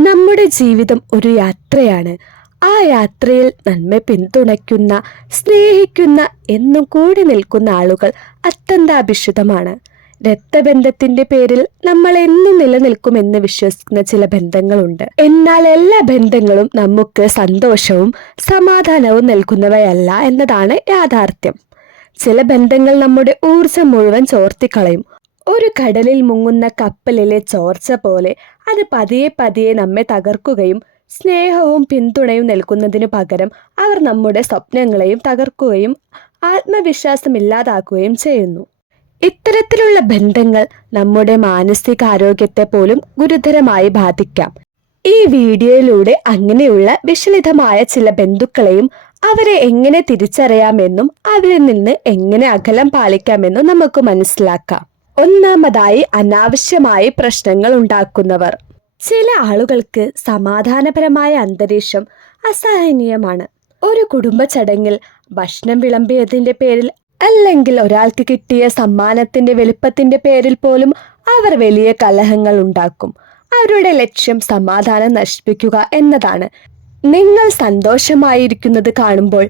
നമ്മുടെ ജീവിതം ഒരു യാത്രയാണ്. ആ യാത്രയിൽ നമ്മെ പിന്തുണയ്ക്കുന്ന, സ്നേഹിക്കുന്ന, എന്നും കൂടി നിൽക്കുന്ന ആളുകൾ അത്യന്താഭിഷിതമാണ്. രക്തബന്ധത്തിന്റെ പേരിൽ നമ്മൾ എന്നും നിലനിൽക്കുമെന്ന് വിശ്വസിക്കുന്ന ചില ബന്ധങ്ങളുണ്ട്. എന്നാൽ എല്ലാ ബന്ധങ്ങളും നമുക്ക് സന്തോഷവും സമാധാനവും നൽകുന്നവയല്ല എന്നതാണ് യാഥാർത്ഥ്യം. ചില ബന്ധങ്ങൾ നമ്മുടെ ഊർജം മുഴുവൻ ചോർത്തിക്കളയും. ഒരു കടലിൽ മുങ്ങുന്ന കപ്പലിലെ ചോർച്ച പോലെ അത് പതിയെ പതിയെ നമ്മെ തകർക്കുകയും സ്നേഹവും പിന്തുണയും നൽകുന്നതിനു പകരം അവർ നമ്മുടെ സ്വപ്നങ്ങളെയും തകർക്കുകയും ആത്മവിശ്വാസമില്ലാതാക്കുകയും ചെയ്യുന്നു. ഇത്തരത്തിലുള്ള ബന്ധങ്ങൾ നമ്മുടെ മാനസികാരോഗ്യത്തെ പോലും ഗുരുതരമായി ബാധിക്കാം. ഈ വീഡിയോയിലൂടെ അങ്ങനെയുള്ള വിഷലിതമായ ചില ബന്ധുക്കളെയും അവരെ എങ്ങനെ തിരിച്ചറിയാമെന്നും അവരിൽ നിന്ന് എങ്ങനെ അകലം പാലിക്കാമെന്നും നമുക്ക് മനസ്സിലാക്കാം. ഒന്നാമതായി, അനാവശ്യമായി പ്രശ്നങ്ങൾ ഉണ്ടാക്കുന്നവർ. ചില ആളുകൾക്ക് സമാധാനപരമായ അന്തരീക്ഷം അസഹനീയമാണ്. ഒരു കുടുംബ ചടങ്ങിൽ ഭക്ഷണം വിളമ്പിയതിന്റെ പേരിൽ അല്ലെങ്കിൽ ഒരാൾക്ക് കിട്ടിയ സമ്മാനത്തിന്റെ വലുപ്പത്തിന്റെ പേരിൽ പോലും അവർ വലിയ കലഹങ്ങൾ ഉണ്ടാക്കും. അവരുടെ ലക്ഷ്യം സമാധാനം നശിപ്പിക്കുക എന്നതാണ്. നിങ്ങൾ സന്തോഷമായിരിക്കുന്നത് കാണുമ്പോൾ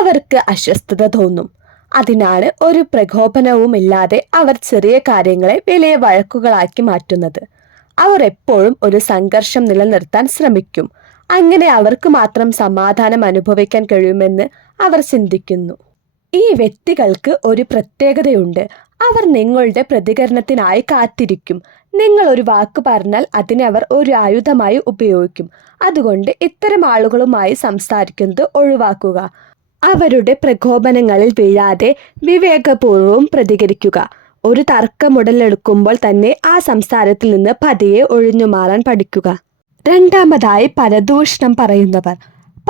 അവർക്ക് അസ്വസ്ഥത തോന്നും. അതിനാണ് ഒരു പ്രകോപനവുമില്ലാതെ അവർ ചെറിയ കാര്യങ്ങളെ വലിയ വഴക്കുകളാക്കി മാറ്റുന്നത്. അവർ എപ്പോഴും ഒരു സംഘർഷം നിലനിർത്താൻ ശ്രമിക്കും. അങ്ങനെ അവർക്ക് മാത്രം സമാധാനം അനുഭവിക്കാൻ കഴിയുമെന്ന് അവർ ചിന്തിക്കുന്നു. ഈ വ്യക്തികൾക്ക് ഒരു പ്രത്യേകതയുണ്ട്. അവർ നിങ്ങളുടെ പ്രതികരണത്തിനായി കാത്തിരിക്കും. നിങ്ങൾ ഒരു വാക്ക് പറഞ്ഞാൽ അതിനെ അവർ ഒരു ആയുധമായി ഉപയോഗിക്കും. അതുകൊണ്ട് ഇത്തരം ആളുകളുമായി സംസാരിക്കുന്നത് ഒഴിവാക്കുക. അവരുടെ പ്രകോപനങ്ങളിൽ വീഴാതെ വിവേകപൂർവ്വം പ്രതികരിക്കുക. ഒരു തർക്കം ഉടലെടുക്കുമ്പോൾ തന്നെ ആ സംസാരത്തിൽ നിന്ന് പതിയെ ഒഴിഞ്ഞു മാറാൻ പഠിക്കുക. രണ്ടാമതായി, പരദൂഷണം പറയുന്നവർ.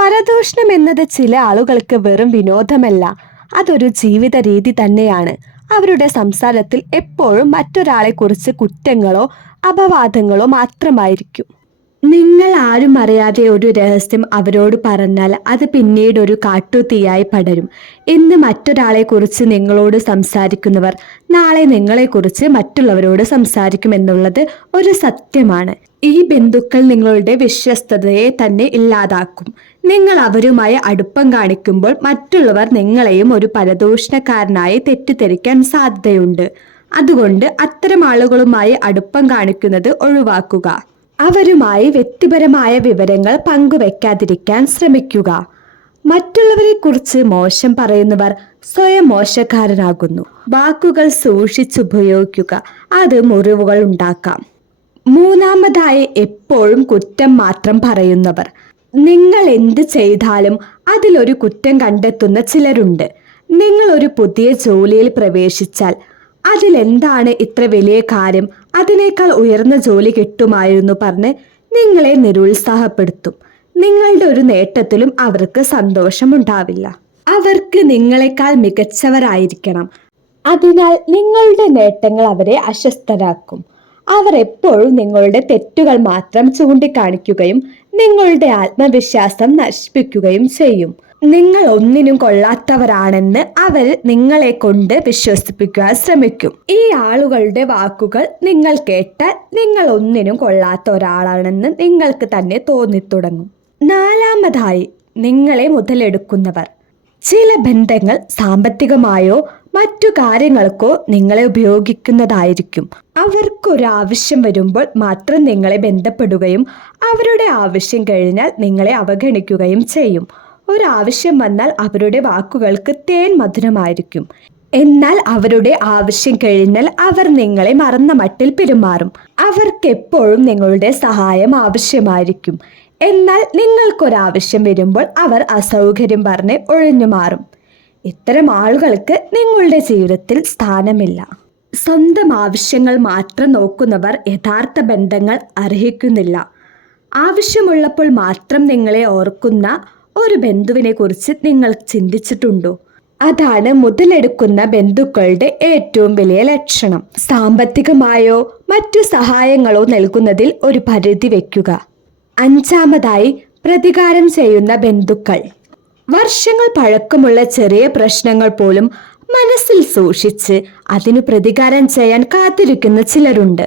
പരദൂഷണം എന്നത് ചില ആളുകൾക്ക് വെറും വിനോദമല്ല, അതൊരു ജീവിത രീതി തന്നെയാണ്. അവരുടെ സംസാരത്തിൽ എപ്പോഴും മറ്റൊരാളെ കുറിച്ച് കുറ്റങ്ങളോ അപവാദങ്ങളോ മാത്രമായിരിക്കും. നിങ്ങൾ ആരും അറിയാതെ ഒരു രഹസ്യം അവരോട് പറഞ്ഞാൽ അത് പിന്നീട് ഒരു കാട്ടുതീയായി പടരും. ഇന്ന് മറ്റൊരാളെ കുറിച്ച് നിങ്ങളോട് സംസാരിക്കുന്നവർ നാളെ നിങ്ങളെക്കുറിച്ച് മറ്റുള്ളവരോട് സംസാരിക്കുമെന്നുള്ളത് ഒരു സത്യമാണ്. ഈ ബന്ധുക്കൾ നിങ്ങളുടെ വിശ്വസ്തതയെ തന്നെ ഇല്ലാതാക്കും. നിങ്ങൾ അവരുമായി അടുപ്പം കാണിക്കുമ്പോൾ മറ്റുള്ളവർ നിങ്ങളെയും ഒരു പരദൂഷണക്കാരനായി തെറ്റിദ്ധരിക്കാൻ സാധ്യതയുണ്ട്. അതുകൊണ്ട് അത്തരം ആളുകളുമായി അടുപ്പം കാണിക്കുന്നത് ഒഴിവാക്കുക. അവരുമായി വ്യക്തിപരമായ വിവരങ്ങൾ പങ്കുവെക്കാതിരിക്കാൻ ശ്രമിക്കുക. മറ്റുള്ളവരെ കുറിച്ച് മോശം പറയുന്നവർ സ്വയം മോശക്കാരനാകുന്നു. വാക്കുകൾ സൂക്ഷിച്ചുപയോഗിക്കുക, അത് മുറിവുകൾ ഉണ്ടാക്കാം. മൂന്നാമതായി, എപ്പോഴും കുറ്റം മാത്രം പറയുന്നവർ. നിങ്ങൾ എന്ത് ചെയ്താലും അതിലൊരു കുറ്റം കണ്ടെത്തുന്ന ചിലരുണ്ട്. നിങ്ങൾ ഒരു പുതിയ ജോലിയിൽ പ്രവേശിച്ചാൽ അതിലെന്താണ് ഇത്ര വലിയ കാര്യം, അതിനേക്കാൾ ഉയർന്ന ജോലി കിട്ടുമായിരുന്നു പറഞ്ഞ് നിങ്ങളെ നിരുത്സാഹപ്പെടുത്തും. നിങ്ങളുടെ ഒരു നേട്ടത്തിലും അവർക്ക് സന്തോഷമുണ്ടാവില്ല. അവർക്ക് നിങ്ങളെക്കാൾ മികച്ചവരായിരിക്കണം. അതിനാൽ നിങ്ങളുടെ നേട്ടങ്ങൾ അവരെ അസ്വസ്ഥരാക്കും. അവർ എപ്പോഴും നിങ്ങളുടെ തെറ്റുകൾ മാത്രം ചൂണ്ടിക്കാണിക്കുകയും നിങ്ങളുടെ ആത്മവിശ്വാസം നശിപ്പിക്കുകയും ചെയ്യും. നിങ്ങൾ ഒന്നിനും കൊള്ളാത്തവരാണെന്ന് അവർ നിങ്ങളെ കൊണ്ട് വിശ്വസിപ്പിക്കാൻ ശ്രമിക്കും. ഈ ആളുകളുടെ വാക്കുകൾ നിങ്ങൾ കേട്ടാൽ നിങ്ങൾ ഒന്നിനും കൊള്ളാത്ത ഒരാളാണെന്ന് നിങ്ങൾക്ക് തന്നെ തോന്നിത്തുടങ്ങും. നാലാമതായി, നിങ്ങളെ മുതലെടുക്കുന്നവർ. ചില ബന്ധങ്ങൾ സാമ്പത്തികമായോ മറ്റു കാര്യങ്ങൾക്കോ നിങ്ങളെ ഉപയോഗിക്കുന്നതായിരിക്കും. അവർക്കൊരാവശ്യം വരുമ്പോൾ മാത്രം നിങ്ങളെ ബന്ധപ്പെടുകയും അവരുടെ ആവശ്യം കഴിഞ്ഞാൽ നിങ്ങളെ അവഗണിക്കുകയും ചെയ്യും. ഒരാവശ്യം വന്നാൽ അവരുടെ വാക്കുകൾക്ക് തേൻ മധുരമായിരിക്കും. എന്നാൽ അവരുടെ ആവശ്യം കഴിഞ്ഞാൽ അവർ നിങ്ങളെ മറന്ന മട്ടിൽ പെരുമാറും. അവർക്കെപ്പോഴും നിങ്ങളുടെ സഹായം ആവശ്യമായിരിക്കും. എന്നാൽ നിങ്ങൾക്കൊരാവശ്യം വരുമ്പോൾ അവർ അസൗകര്യം പറഞ്ഞ് ഒഴിഞ്ഞു മാറും. ഇത്തരം ആളുകൾക്ക് നിങ്ങളുടെ ജീവിതത്തിൽ സ്ഥാനമില്ല. സ്വന്തം ആവശ്യങ്ങൾ മാത്രം നോക്കുന്നവർ യഥാർത്ഥ ബന്ധങ്ങൾ അർഹിക്കുന്നില്ല. ആവശ്യമുള്ളപ്പോൾ മാത്രം നിങ്ങളെ ഓർക്കുന്ന ഒരു ബന്ധുവിനെ കുറിച്ച് നിങ്ങൾ ചിന്തിച്ചിട്ടുണ്ടോ? അതാണ് മുതലെടുക്കുന്ന ബന്ധുക്കളുടെ ഏറ്റവും വലിയ ലക്ഷണം. സാമ്പത്തികമായോ മറ്റു സഹായങ്ങളോ നൽകുന്നതിൽ ഒരു പരിധി വയ്ക്കുക. അഞ്ചാമതായി, പ്രതികാരം ചെയ്യുന്ന ബന്ധുക്കൾ. വർഷങ്ങൾ പഴക്കമുള്ള ചെറിയ പ്രശ്നങ്ങൾ പോലും മനസ്സിൽ സൂക്ഷിച്ച് അതിന് പ്രതികാരം ചെയ്യാൻ കാത്തിരിക്കുന്ന ചിലരുണ്ട്.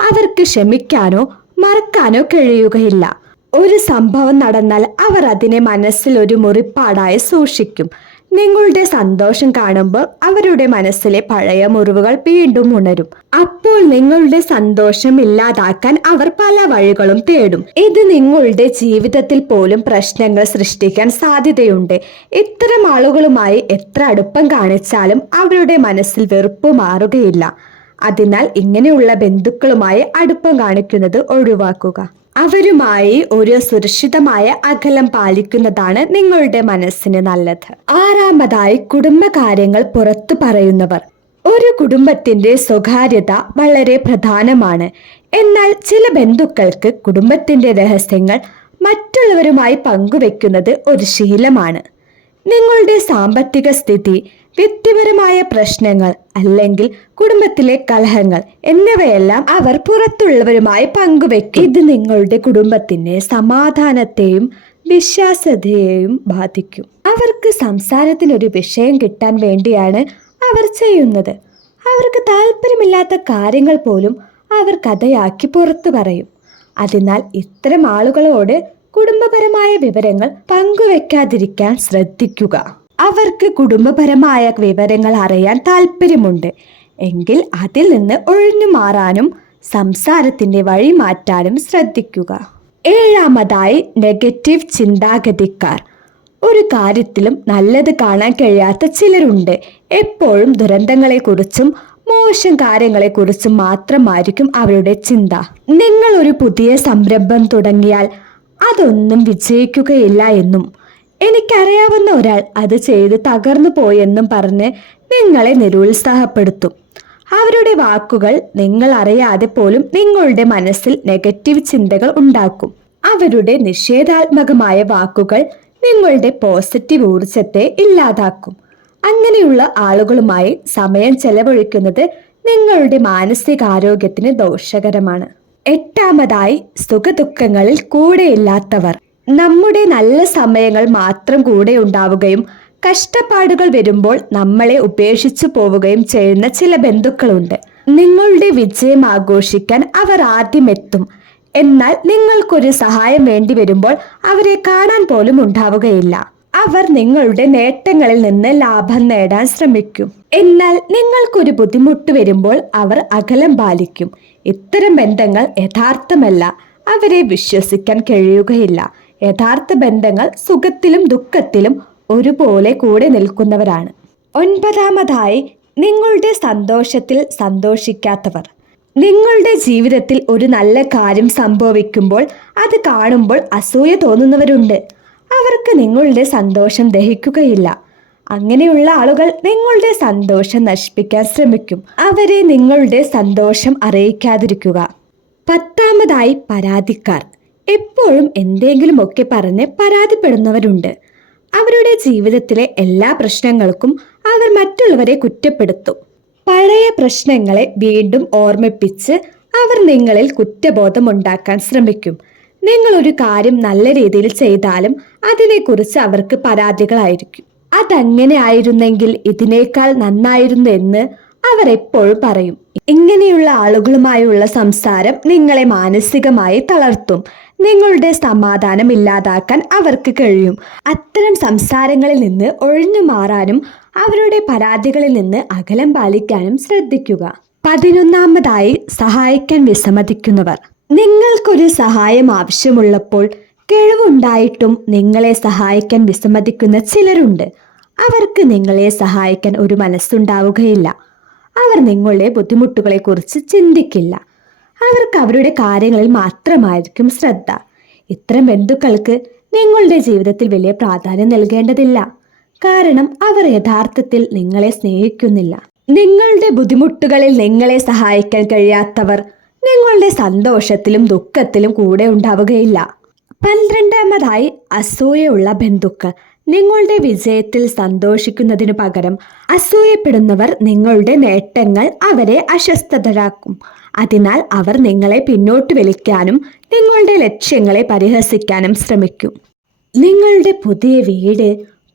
അവർക്ക് ക്ഷമിക്കാനോ മറക്കാനോ കഴിയുകയില്ല. ഒരു സംഭവം നടന്നാൽ അവർ അതിനെ മനസ്സിൽ ഒരു മുറിപ്പാടായി സൂക്ഷിക്കും. നിങ്ങളുടെ സന്തോഷം കാണുമ്പോൾ അവരുടെ മനസ്സിലെ പഴയ മുറിവുകൾ വീണ്ടും ഉണരും. അപ്പോൾ നിങ്ങളുടെ സന്തോഷം ഇല്ലാതാക്കാൻ അവർ പല വഴികളും തേടും. ഇത് നിങ്ങളുടെ ജീവിതത്തിൽ പോലും പ്രശ്നങ്ങൾ സൃഷ്ടിക്കാൻ സാധ്യതയുണ്ട്. ഇത്തരം ആളുകളുമായി എത്ര അടുപ്പം കാണിച്ചാലും അവരുടെ മനസ്സിൽ വെറുപ്പ് മാറുകയില്ല. അതിനാൽ ഇങ്ങനെയുള്ള ബന്ധുക്കളുമായി അടുപ്പം കാണിക്കുന്നത് ഒഴിവാക്കുക. അവരുമായി ഒരു സുരക്ഷിതമായ അകലം പാലിക്കുന്നതാണ് നിങ്ങളുടെ മനസ്സിന് നല്ലത്. ആറാമതായി, കുടുംബകാര്യങ്ങൾ പുറത്തു പറയുന്നവർ. ഒരു കുടുംബത്തിന്റെ സ്വകാര്യത വളരെ പ്രധാനമാണ്. എന്നാൽ ചില ബന്ധുക്കൾക്ക് കുടുംബത്തിന്റെ രഹസ്യങ്ങൾ മറ്റുള്ളവരുമായി പങ്കുവെക്കുന്നത് ഒരു ശീലമാണ്. നിങ്ങളുടെ സാമ്പത്തിക സ്ഥിതി, വ്യക്തിപരമായ പ്രശ്നങ്ങൾ അല്ലെങ്കിൽ കുടുംബത്തിലെ കലഹങ്ങൾ എന്നിവയെല്ലാം അവർ പുറത്തുള്ളവരുമായി പങ്കുവെക്കും. ഇത് നിങ്ങളുടെ കുടുംബത്തിന്റെ സമാധാനത്തെയും വിശ്വാസ്യതയെയും ബാധിക്കും. അവർക്ക് സംസാരത്തിനൊരു വിഷയം കിട്ടാൻ വേണ്ടിയാണ് അവർ ചെയ്യുന്നത്. അവർക്ക് താല്പര്യമില്ലാത്ത കാര്യങ്ങൾ പോലും അവർ കഥയാക്കി പുറത്തു പറയും. അതിനാൽ ഇത്തരം ആളുകളോട് കുടുംബപരമായ വിവരങ്ങൾ പങ്കുവെക്കാതിരിക്കാൻ ശ്രദ്ധിക്കുക. അവർക്ക് കുടുംബപരമായ വിവരങ്ങൾ അറിയാൻ താല്പര്യമുണ്ട് എങ്കിൽ അതിൽ നിന്ന് ഒഴിഞ്ഞു മാറാനും സംസാരത്തിന്റെ വഴി മാറ്റാനും ശ്രദ്ധിക്കുക. ഏഴാമതായി, നെഗറ്റീവ് ചിന്താഗതിക്കാർ. ഒരു കാര്യത്തിലും നല്ലത് കാണാൻ കഴിയാത്ത ചിലരുണ്ട്. എപ്പോഴും ദുരന്തങ്ങളെക്കുറിച്ചും മോശം കാര്യങ്ങളെക്കുറിച്ചും മാത്രമായിരിക്കും അവരുടെ ചിന്ത. നിങ്ങൾ ഒരു പുതിയ സംരംഭം തുടങ്ങിയാൽ അതൊന്നും വിജയിക്കുകയില്ല എന്നും എനിക്കറിയാവുന്ന ഒരാൾ അത് ചെയ്ത് തകർന്നു പോയെന്നും പറഞ്ഞ് നിങ്ങളെ നിരുത്സാഹപ്പെടുത്തും. അവരുടെ വാക്കുകൾ നിങ്ങൾ അറിയാതെ പോലും നിങ്ങളുടെ മനസ്സിൽ നെഗറ്റീവ് ചിന്തകൾ ഉണ്ടാക്കും. അവരുടെ നിഷേധാത്മകമായ വാക്കുകൾ നിങ്ങളുടെ പോസിറ്റീവ് ഊർജത്തെ ഇല്ലാതാക്കും. അങ്ങനെയുള്ള ആളുകളുമായി സമയം ചെലവഴിക്കുന്നത് നിങ്ങളുടെ മാനസികാരോഗ്യത്തിന് ദോഷകരമാണ്. എട്ടാമതായി, സുഖദുഃഖങ്ങളിൽ കൂടെയില്ലാത്തവർ. നമ്മുടെ നല്ല സമയങ്ങൾ മാത്രം കൂടെ ഉണ്ടാവുകയും കഷ്ടപ്പാടുകൾ വരുമ്പോൾ നമ്മളെ ഉപേക്ഷിച്ചു പോവുകയും ചെയ്യുന്ന ചില ബന്ധുക്കളുണ്ട്. നിങ്ങളുടെ വിജയം ആഘോഷിക്കാൻ അവർ ആദ്യം എത്തും. എന്നാൽ നിങ്ങൾക്കൊരു സഹായം വേണ്ടി വരുമ്പോൾ അവരെ കാണാൻ പോലും ഉണ്ടാവുകയില്ല. അവർ നിങ്ങളുടെ നേട്ടങ്ങളിൽ നിന്ന് ലാഭം നേടാൻ ശ്രമിക്കും. എന്നാൽ നിങ്ങൾക്കൊരു ബുദ്ധിമുട്ട് വരുമ്പോൾ അവർ അകലം പാലിക്കും. ഇത്തരം ബന്ധങ്ങൾ യഥാർത്ഥമല്ല. അവരെ വിശ്വസിക്കാൻ കഴിയുകയില്ല. യഥാർത്ഥ ബന്ധങ്ങൾ സുഖത്തിലും ദുഃഖത്തിലും ഒരുപോലെ കൂടെ നിൽക്കുന്നവരാണ്. ഒൻപതാമതായി, നിങ്ങളുടെ സന്തോഷത്തിൽ സന്തോഷിക്കാത്തവർ. നിങ്ങളുടെ ജീവിതത്തിൽ ഒരു നല്ല കാര്യം സംഭവിക്കുമ്പോൾ അത് കാണുമ്പോൾ അസൂയ തോന്നുന്നവരുണ്ട്. അവർക്ക് നിങ്ങളുടെ സന്തോഷം ദഹിക്കുകയില്ല. അങ്ങനെയുള്ള ആളുകൾ നിങ്ങളുടെ സന്തോഷം നശിപ്പിക്കാൻ ശ്രമിക്കും. അവരെ നിങ്ങളുടെ സന്തോഷം അറിയിക്കാതിരിക്കുക. പത്താമതായി, പരാതിക്കാർ. എപ്പോഴും എന്തെങ്കിലുമൊക്കെ പറഞ്ഞ് പരാതിപ്പെടുന്നവരുണ്ട്. അവരുടെ ജീവിതത്തിലെ എല്ലാ പ്രശ്നങ്ങൾക്കും അവർ മറ്റുള്ളവരെ കുറ്റപ്പെടുത്തും. പഴയ പ്രശ്നങ്ങളെ വീണ്ടും ഓർമ്മിപ്പിച്ച് അവർ നിങ്ങളിൽ കുറ്റബോധം ഉണ്ടാക്കാൻ ശ്രമിക്കും. നിങ്ങൾ ഒരു കാര്യം നല്ല രീതിയിൽ ചെയ്താലും അതിനെക്കുറിച്ച് അവർക്ക് പരാതികളായിരിക്കും. അതങ്ങനെ ആയിരുന്നെങ്കിൽ ഇതിനേക്കാൾ നന്നായിരുന്നു എന്ന് അവർ എപ്പോഴും പറയും. ഇങ്ങനെയുള്ള ആളുകളുമായുള്ള സംസാരം നിങ്ങളെ മാനസികമായി തളർത്തും. നിങ്ങളുടെ സമാധാനം ഇല്ലാതാക്കാൻ അവർക്ക് കഴിയും. അത്തരം സംസാരങ്ങളിൽ നിന്ന് ഒഴിഞ്ഞു മാറാനും അവരുടെ പരാതികളിൽ നിന്ന് അകലം പാലിക്കാനും ശ്രദ്ധിക്കുക. 11ാമതായി, സഹായിക്കാൻ വിസമ്മതിക്കുന്നവർ. നിങ്ങൾക്കൊരു സഹായം ആവശ്യമുള്ളപ്പോൾ കഴിവുണ്ടായിട്ടും നിങ്ങളെ സഹായിക്കാൻ വിസമ്മതിക്കുന്ന ചിലരുണ്ട്. അവർക്ക് നിങ്ങളെ സഹായിക്കാൻ ഒരു മനസ്സുണ്ടാവുകയില്ല. അവർ നിങ്ങളുടെ ബുദ്ധിമുട്ടുകളെക്കുറിച്ച് ചിന്തിക്കില്ല. അവർക്ക് അവരുടെ കാര്യങ്ങളിൽ മാത്രമായിരിക്കും ശ്രദ്ധ. ഇത്തരം ബന്ധുക്കൾക്ക് നിങ്ങളുടെ ജീവിതത്തിൽ വലിയ പ്രാധാന്യം നൽകേണ്ടതില്ല. കാരണം അവർ യഥാർത്ഥത്തിൽ നിങ്ങളെ സ്നേഹിക്കുന്നില്ല. നിങ്ങളുടെ ബുദ്ധിമുട്ടുകളിൽ നിങ്ങളെ സഹായിക്കാൻ കഴിയാത്തവർ നിങ്ങളുടെ സന്തോഷത്തിലും ദുഃഖത്തിലും കൂടെ ഉണ്ടാവുകയില്ല. 12ാമതായി, അസൂയുള്ള ബന്ധുക്കൾ. നിങ്ങളുടെ വിജയത്തിൽ സന്തോഷിക്കുന്നതിനു പകരം അസൂയപ്പെടുന്നവർ നിങ്ങളുടെ നേട്ടങ്ങൾ അവരെ അസ്വസ്ഥരാക്കും. അതിനാൽ അവർ നിങ്ങളെ പിന്നോട്ട് വലിക്കാനും നിങ്ങളുടെ ലക്ഷ്യങ്ങളെ പരിഹസിക്കാനും ശ്രമിക്കും. നിങ്ങളുടെ പുതിയ വീട്,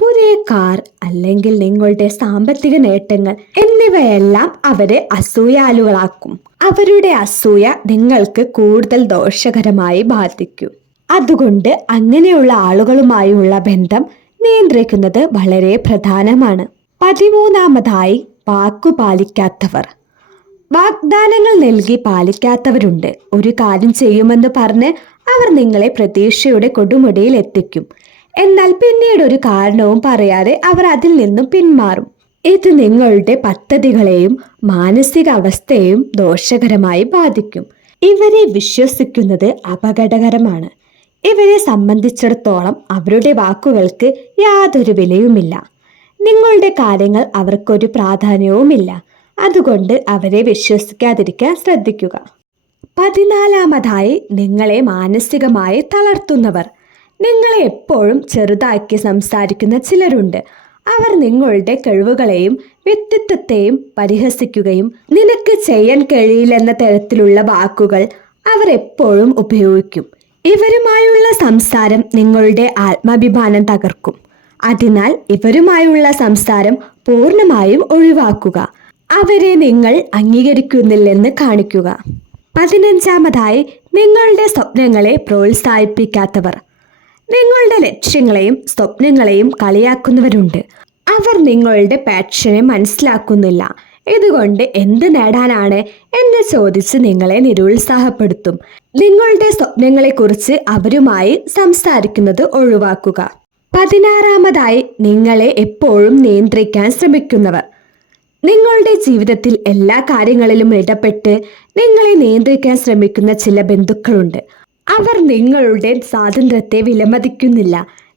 പുതിയ കാർ അല്ലെങ്കിൽ നിങ്ങളുടെ സാമ്പത്തിക നേട്ടങ്ങൾ എന്നിവയെല്ലാം അവരെ അസൂയാലുകളാക്കും. അവരുടെ അസൂയ നിങ്ങൾക്ക് കൂടുതൽ ദോഷകരമായി ബാധിക്കും. അതുകൊണ്ട് അങ്ങനെയുള്ള ആളുകളുമായുള്ള ബന്ധം നിയന്ത്രിക്കുന്നത് വളരെ പ്രധാനമാണ്. 13-ാമതായി വാക്കു പാലിക്കാത്തവർ. വാഗ്ദാനങ്ങൾ നൽകി പാലിക്കാത്തവരുണ്ട്. ഒരു കാര്യം ചെയ്യുമെന്ന് പറഞ്ഞ് അവർ നിങ്ങളെ പ്രതീക്ഷയുടെ കൊടുമുടിയിൽ എത്തിക്കും. എന്നാൽ പിന്നീട് ഒരു കാരണവും പറയാതെ അവർ അതിൽ നിന്നും പിന്മാറും. ഇത് നിങ്ങളുടെ പദ്ധതികളെയും മാനസിക അവസ്ഥയെയും ദോഷകരമായി ബാധിക്കും. ഇവരെ വിശ്വസിക്കുന്നത് അപകടകരമാണ്. ഇവരെ സംബന്ധിച്ചിടത്തോളം അവരുടെ വാക്കുകൾക്ക് യാതൊരു വിലയുമില്ല. നിങ്ങളുടെ കാര്യങ്ങൾ അവർക്കൊരു പ്രാധാന്യവുമില്ല. അതുകൊണ്ട് അവരെ വിശ്വസിക്കാതിരിക്കാൻ ശ്രദ്ധിക്കുക. 14-ാമതായി നിങ്ങളെ മാനസികമായി തളർത്തുന്നവർ. നിങ്ങളെ എപ്പോഴും ചെറുതാക്കി സംസാരിക്കുന്ന ചിലരുണ്ട്. അവർ നിങ്ങളുടെ കഴിവുകളെയും വ്യക്തിത്വത്തെയും പരിഹസിക്കുകയും നിനക്ക് ചെയ്യാൻ കഴിയില്ലെന്ന തരത്തിലുള്ള വാക്കുകൾ അവർ എപ്പോഴും ഉപയോഗിക്കും. ഇവരുമായുള്ള സംസാരം നിങ്ങളുടെ ആത്മാഭിമാനം തകർക്കും. അതിനാൽ ഇവരുമായുള്ള സംസാരം പൂർണ്ണമായും ഒഴിവാക്കുക. അവരെ നിങ്ങൾ അംഗീകരിക്കുന്നില്ലെന്ന് കാണിക്കുക. 15-ാമതായി നിങ്ങളുടെ സ്വപ്നങ്ങളെ പ്രോത്സാഹിപ്പിക്കാത്തവർ. നിങ്ങളുടെ ലക്ഷ്യങ്ങളെയും സ്വപ്നങ്ങളെയും കളിയാക്കുന്നവരുണ്ട്. അവർ നിങ്ങളുടെ പാഷനെ മനസ്സിലാക്കുന്നില്ല. ഇതുകൊണ്ട് എന്ത് നേടാനാണ് എന്ന് ചോദിച്ച് നിങ്ങളെ നിരുത്സാഹപ്പെടുത്തും. നിങ്ങളുടെ സ്വപ്നങ്ങളെക്കുറിച്ച് അവരുമായി സംസാരിക്കുന്നത് ഒഴിവാക്കുക. 16-ാമതായി നിങ്ങളെ എപ്പോഴും നിയന്ത്രിക്കാൻ ശ്രമിക്കുന്നവർ. നിങ്ങളുടെ ജീവിതത്തിൽ എല്ലാ കാര്യങ്ങളിലും ഇടപെട്ട് നിങ്ങളെ നിയന്ത്രിക്കാൻ ശ്രമിക്കുന്ന ചില ബന്ധുക്കളുണ്ട്. അവർ നിങ്ങളുടെ സ്വാതന്ത്ര്യത്തെ വിലമതിക്കുന്നില്ല.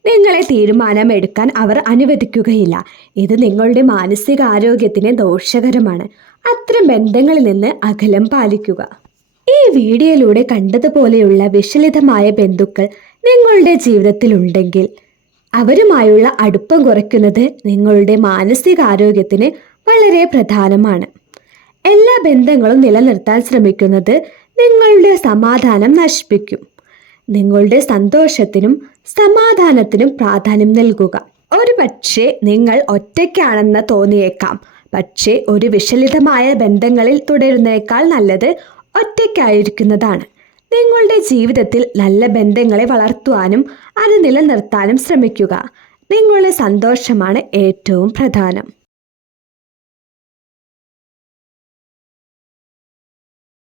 നിങ്ങളെ തീരുമാനമെടുക്കാൻ അവർ അനുവദിക്കുകയില്ല. ഇത് നിങ്ങളുടെ മാനസികാരോഗ്യത്തിന് ദോഷകരമാണ്. അത്തരം ബന്ധങ്ങളിൽ നിന്ന് അകലം പാലിക്കുക. ഈ വീഡിയോയിലൂടെ കണ്ടതുപോലെയുള്ള വിചലിതമായ ബന്ധുക്കൾ നിങ്ങളുടെ ജീവിതത്തിലുണ്ടെങ്കിൽ അവരുമായുള്ള അടുപ്പം കുറയ്ക്കുന്നത് നിങ്ങളുടെ മാനസികാരോഗ്യത്തിന് വളരെ പ്രധാനമാണ്. എല്ലാ ബന്ധങ്ങളും നിലനിർത്താൻ ശ്രമിക്കുന്നത് നിങ്ങളുടെ സമാധാനം നശിപ്പിക്കും. നിങ്ങളുടെ സന്തോഷത്തിനും സമാധാനത്തിനും പ്രാധാന്യം നൽകുക. ഒരു പക്ഷേ നിങ്ങൾ ഒറ്റയ്ക്കാണെന്ന് തോന്നിയേക്കാം. പക്ഷേ ഒരു വിചലിതമായ ബന്ധങ്ങളിൽ തുടരുന്നതിനേക്കാൾ നല്ലത് ഒറ്റയ്ക്കായിരിക്കുന്നതാണ്. നിങ്ങളുടെ ജീവിതത്തിൽ നല്ല ബന്ധങ്ങളെ വളർത്തുവാനും അത് നിലനിർത്താനും ശ്രമിക്കുക. നിങ്ങളുടെ സന്തോഷമാണ് ഏറ്റവും പ്രധാനം.